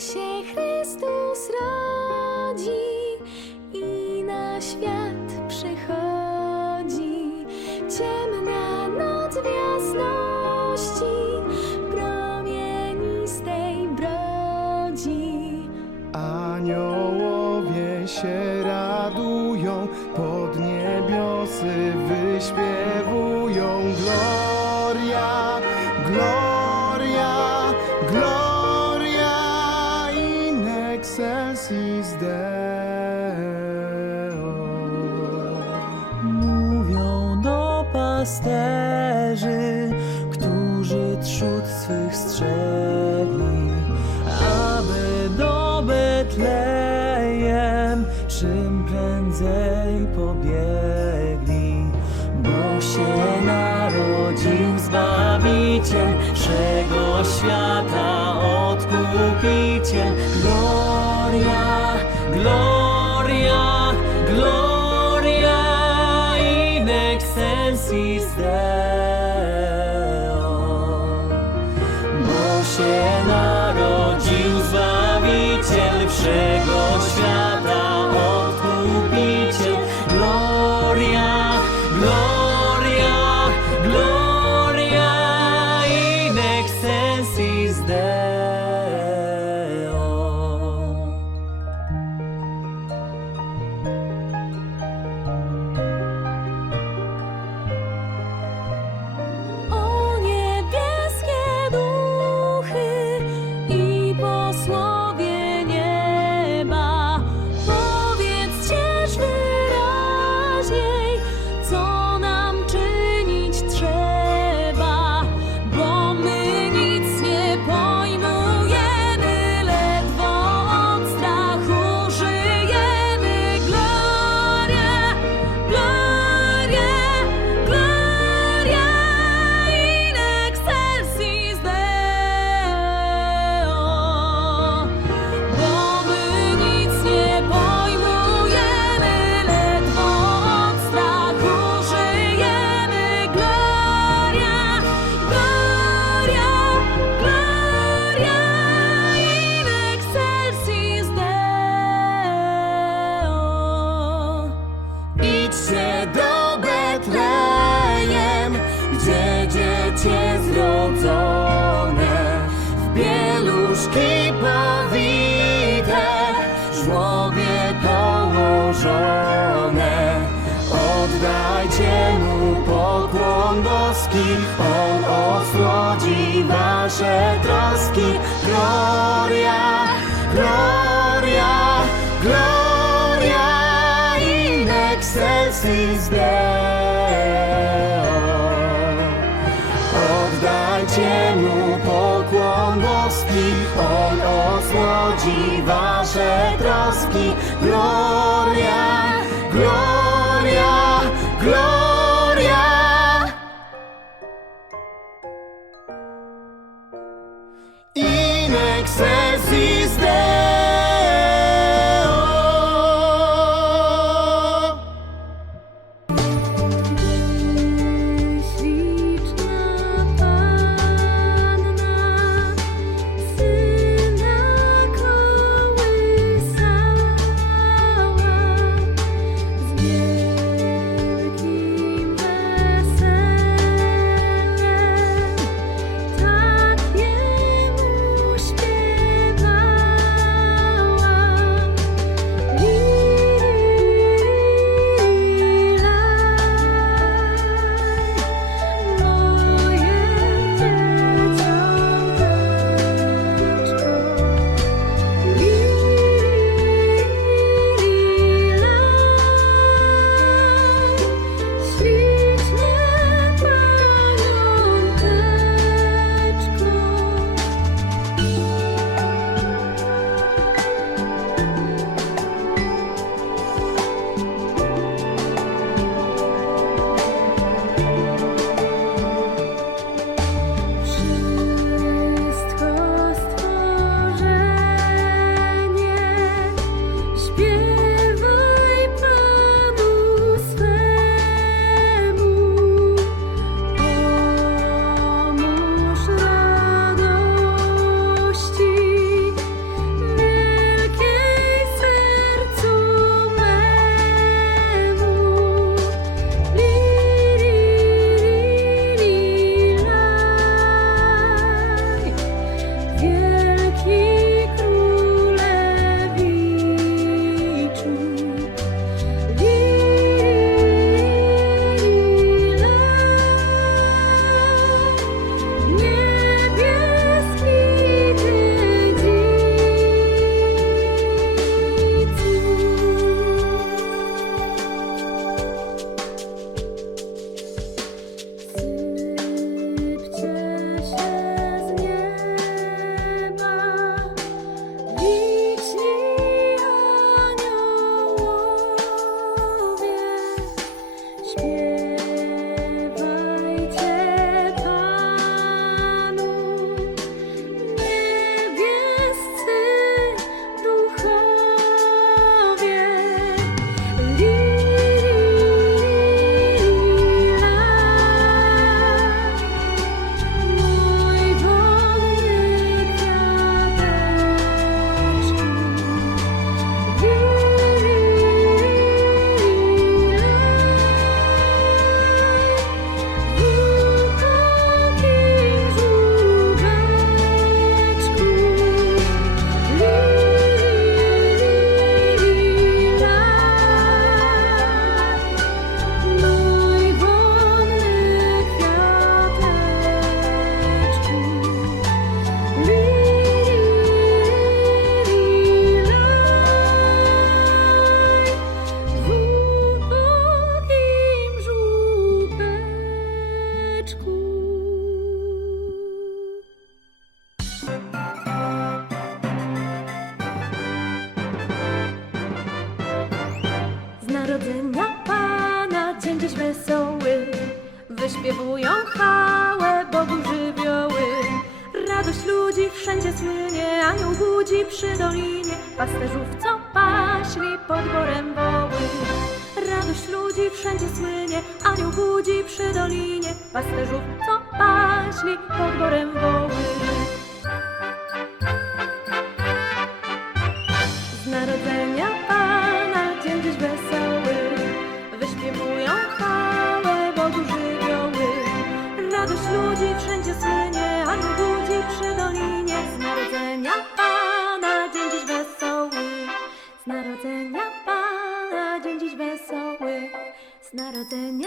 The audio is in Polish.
się Chrystus rodzi i na świat przychodzi. Ciemna noc w jasności promienistej brodzi. Aniołowie się radują, pod niebiosy wyśpiewują. Pasterzy, którzy trzód swych strzegli, aby do Betlejem czym prędzej pobiegli, bo się narodził Zbawiciel wszego świata, Odkupiciel. Excelsis pieluszki powite, żłobie położone. Oddajcie mu pokłon boski, on osłodzi wasze troski. Gloria, gloria, gloria in excelsis Deo. Oddajcie mu osłodzi wasze troski. Gloria, gloria, gloria. In Bye. Wesoły. Wyśpiewują chwałę Bogu żywioły. Radość ludzi wszędzie słynie, anioł budzi przy dolinie. Pasterzów, co paśli pod borem woły. Radość ludzi wszędzie słynie, anioł budzi przy dolinie. Pasterzów, co paśli pod borem woły. then